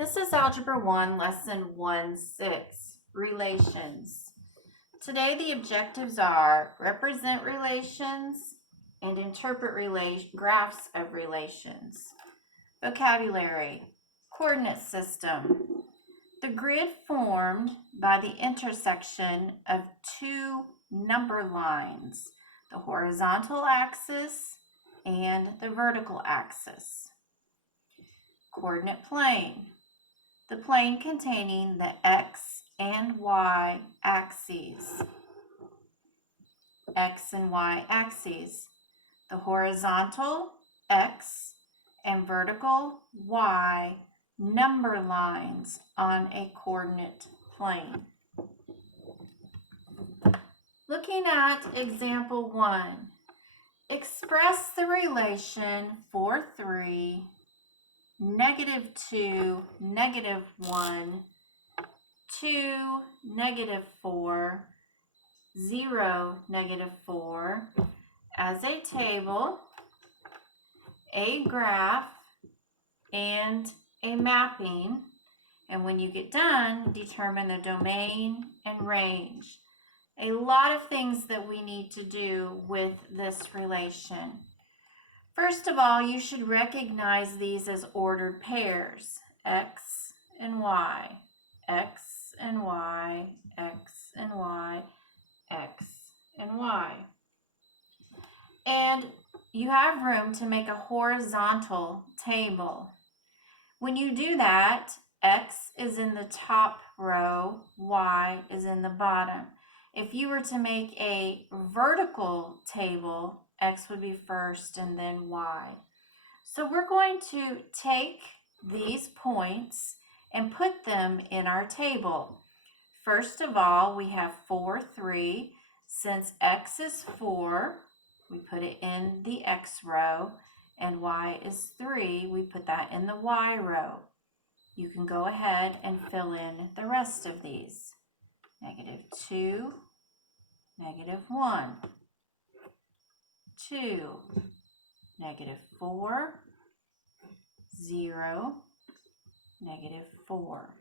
This is Algebra 1, Lesson 1-6, Relations. Today the objectives are represent relations and interpret graphs of relations. Vocabulary, coordinate system. The grid formed by the intersection of two number lines, the horizontal axis and the vertical axis. Coordinate plane. The plane containing the x and y axes. X and y axes. The horizontal x and vertical y number lines on a coordinate plane. Looking at example 1, express the relation 4, 3, -2, -1, 2, -4, 0, -4 as a table, a graph, and a mapping. And when you get done, determine the domain and range. A lot of things that we need to do with this relation. First of all, you should recognize these as ordered pairs, x and y, x and y, x and y, x and y. And you have room to make a horizontal table. When you do that, x is in the top row, y is in the bottom. If you were to make a vertical table, x would be first and then y. So we're going to take these points and put them in our table. First of all, we have 4, 3. Since x is 4, we put it in the x row, and y is 3, we put that in the y row. You can go ahead and fill in the rest of these. -2, -1, 2, -4, 0, -4.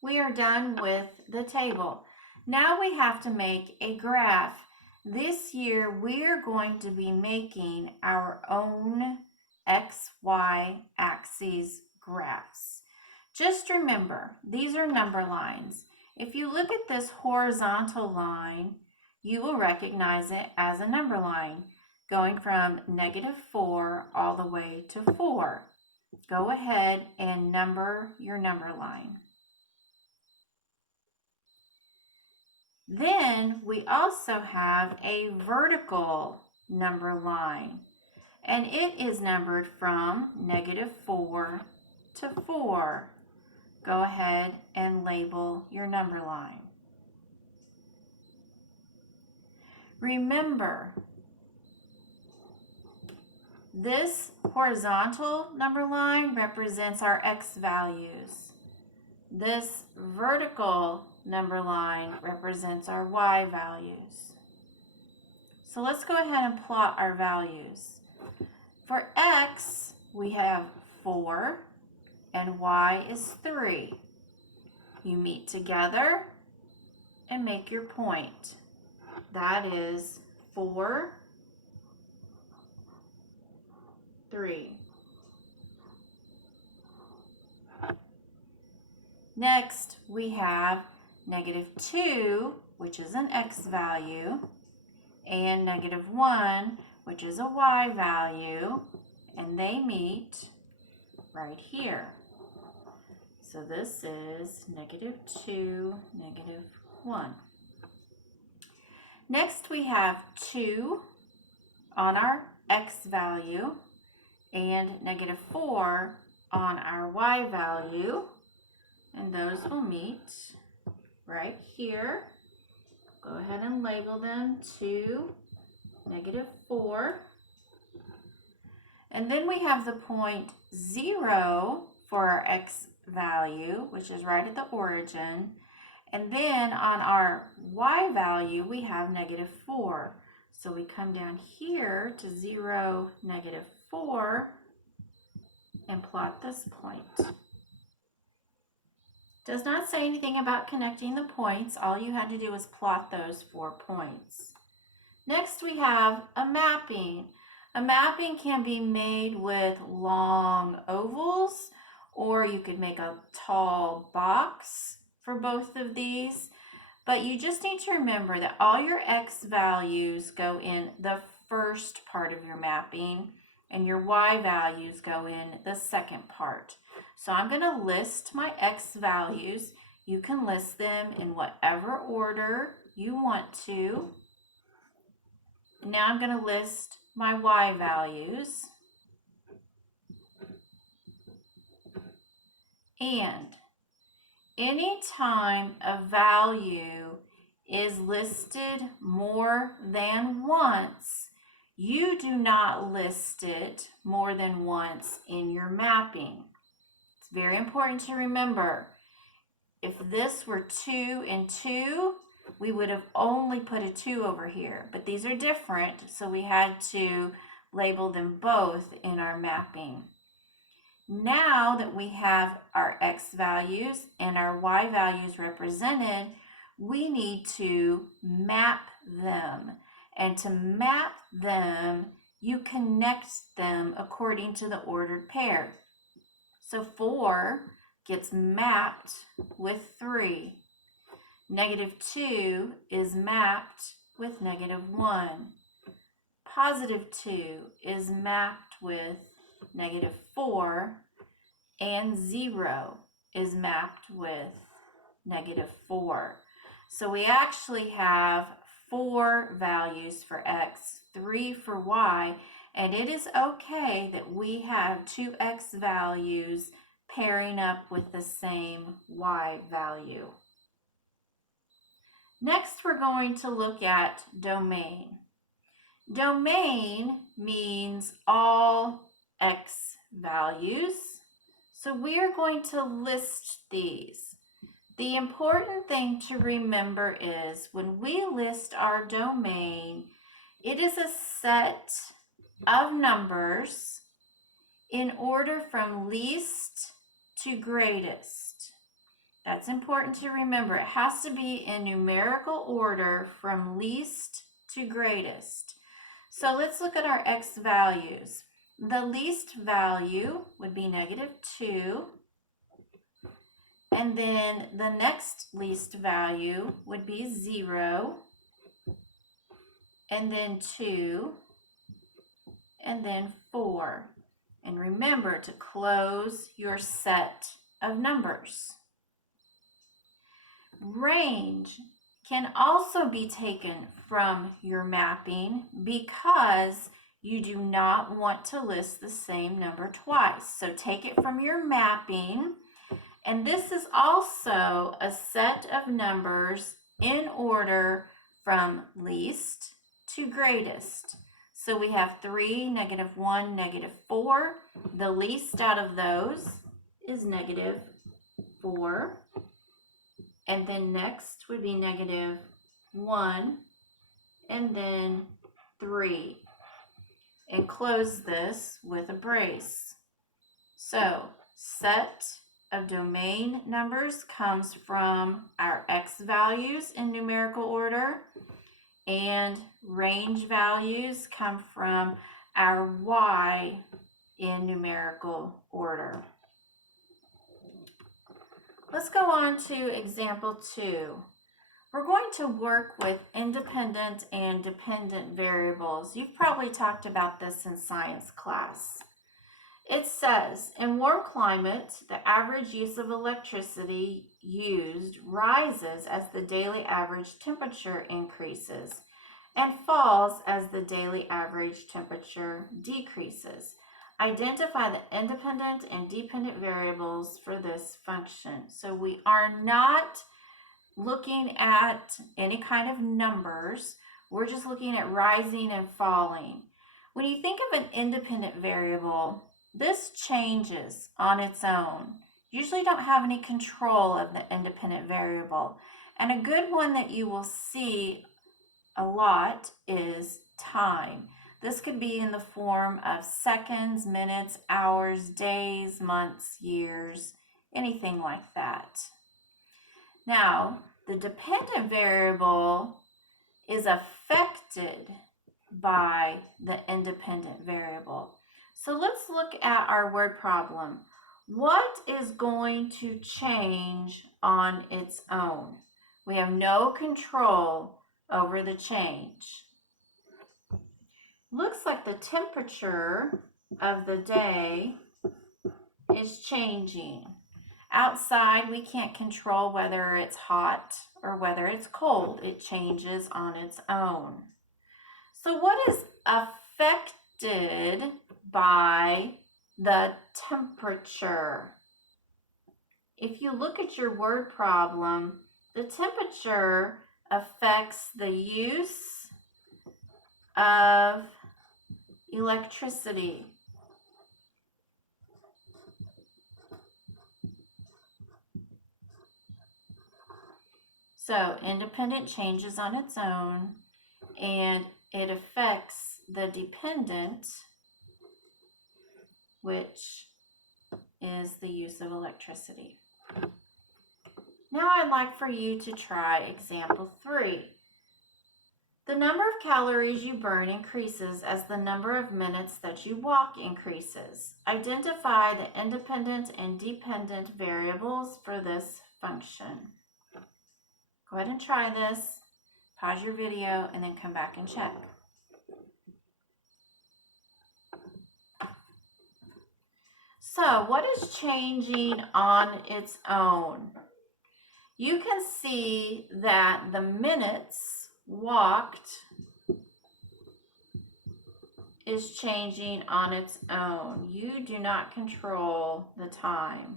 We are done with the table. Now we have to make a graph. This year we are going to be making our own XY axes graphs. Just remember, these are number lines. If you look at this horizontal line, you will recognize it as a number line going from -4 all the way to 4. Go ahead and number your number line. Then we also have a vertical number line, and it is numbered from -4 to 4. Go ahead and label your number line. Remember, this horizontal number line represents our x values. This vertical number line represents our y values. So let's go ahead and plot our values. For x, we have 4 and y is 3. You meet together and make your point. That is 4, 3. Next, we have -2, which is an x value, and -1, which is a y value, and they meet right here. So this is -2, -1. Next, we have 2 on our x value and -4 on our y value, and those will meet right here. Go ahead and label them 2, -4. And then we have the point 0 for our x value, which is right at the origin. And then on our y value, we have -4. So we come down here to 0, -4, and plot this point. Does not say anything about connecting the points. All you had to do was plot those 4 points. Next we have a mapping. A mapping can be made with long ovals, or you could make a tall box for both of these. But you just need to remember that all your x values go in the first part of your mapping, and your y values go in the second part. So I'm going to list my x values. You can list them in whatever order you want to. Now I'm going to list my y values. And anytime a value is listed more than once, you do not list it more than once in your mapping. It's very important to remember. If this were 2 and 2, we would have only put a 2 over here, but these are different, so we had to label them both in our mapping. Now that we have our x values and our y values represented, we need to map them. And to map them, you connect them according to the ordered pair. So 4 gets mapped with 3. -2 is mapped with -1. +2 is mapped with -4, and 0 is mapped with -4. So we actually have 4 values for x, 3 for y, and it is okay that we have 2 x values pairing up with the same y value. Next, we're going to look at domain. Domain means all x values. So we're going to list these. The important thing to remember is when we list our domain, it is a set of numbers in order from least to greatest. That's important to remember. It has to be in numerical order from least to greatest. So let's look at our x values. The least value would be -2. And then the next least value would be 0. And then 2. And then 4. And remember to close your set of numbers. Range can also be taken from your mapping because you do not want to list the same number twice. So take it from your mapping, and this is also a set of numbers in order from least to greatest. So we have 3, -1, -4. The least out of those is -4. And then next would be -1, and then 3. And close this with a brace. So, set of domain numbers comes from our x values in numerical order, and range values come from our y in numerical order. Let's go on to example 2. We're going to work with independent and dependent variables. You've probably talked about this in science class. It says, in warm climates, the average use of electricity used rises as the daily average temperature increases and falls as the daily average temperature decreases. Identify the independent and dependent variables for this function. So we are not looking at any kind of numbers. We're just looking at rising and falling. When you think of an independent variable, this changes on its own. You usually don't have any control of the independent variable. And a good one that you will see a lot is time. This could be in the form of seconds, minutes, hours, days, months, years, anything like that. Now, the dependent variable is affected by the independent variable. So let's look at our word problem. What is going to change on its own? We have no control over the change. Looks like the temperature of the day is changing. Outside, we can't control whether it's hot or whether it's cold. It changes on its own. So what is affected by the temperature? If you look at your word problem, the temperature affects the use of electricity. So independent changes on its own, and it affects the dependent, which is the use of electricity. Now I'd like for you to try example 3. The number of calories you burn increases as the number of minutes that you walk increases. Identify the independent and dependent variables for this function. Go ahead and try this. Pause your video and then come back and check. So, what is changing on its own? You can see that the minutes walked is changing on its own. You do not control the time.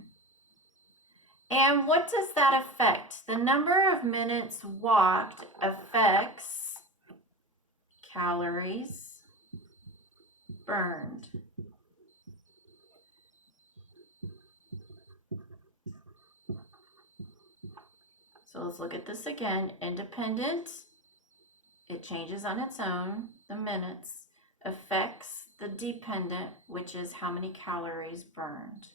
And what does that affect? The number of minutes walked affects calories burned. So let's look at this again. Independent, it changes on its own. The minutes affects the dependent, which is how many calories burned.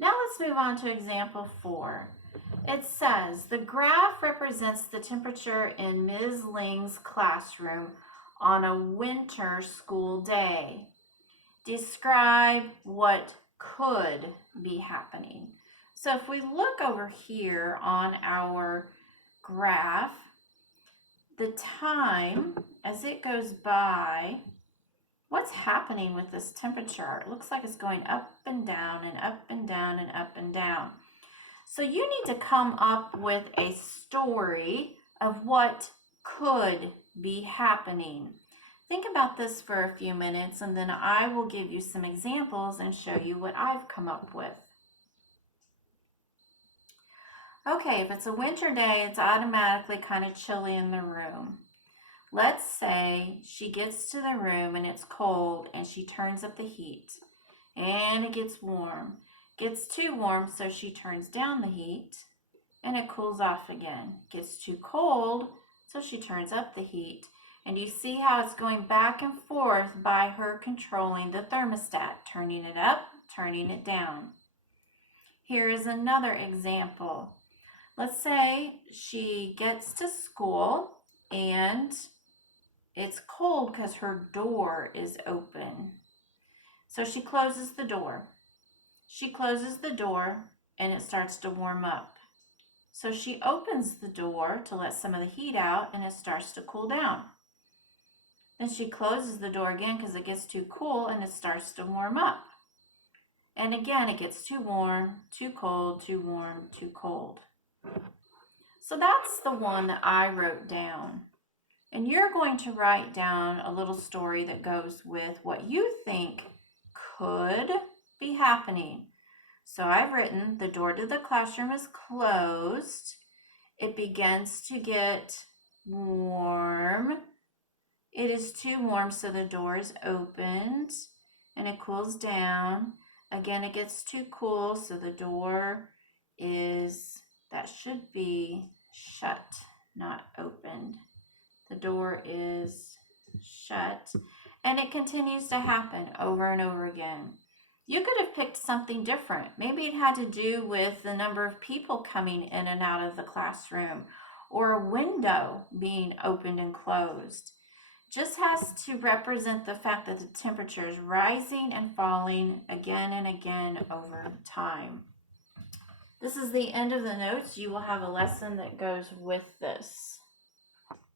Now let's move on to example 4. It says, the graph represents the temperature in Ms. Ling's classroom on a winter school day. Describe what could be happening. So if we look over here on our graph, the time as it goes by, what's happening with this temperature? It looks like it's going up and down and up and down and up and down. So you need to come up with a story of what could be happening. Think about this for a few minutes and then I will give you some examples and show you what I've come up with. Okay, if it's a winter day, it's automatically kind of chilly in the room. Let's say she gets to the room and it's cold and she turns up the heat and it gets warm. Gets too warm, so she turns down the heat and it cools off again. Gets too cold, so she turns up the heat. And you see how it's going back and forth by her controlling the thermostat, turning it up, turning it down. Here is another example. Let's say she gets to school and it's cold because her door is open. So she closes the door. She closes the door and it starts to warm up. So she opens the door to let some of the heat out and it starts to cool down. Then she closes the door again because it gets too cool and it starts to warm up. And again, it gets too warm, too cold, too warm, too cold. So that's the one that I wrote down. And you're going to write down a little story that goes with what you think could be happening. So I've written, the door to the classroom is closed. It begins to get warm. It is too warm, so the door is opened and it cools down. Again, it gets too cool, so the door is, that should be shut, not opened. The door is shut, and it continues to happen over and over again. You could have picked something different. Maybe it had to do with the number of people coming in and out of the classroom, or a window being opened and closed. Just has to represent the fact that the temperature is rising and falling again and again over time. This is the end of the notes. You will have a lesson that goes with this.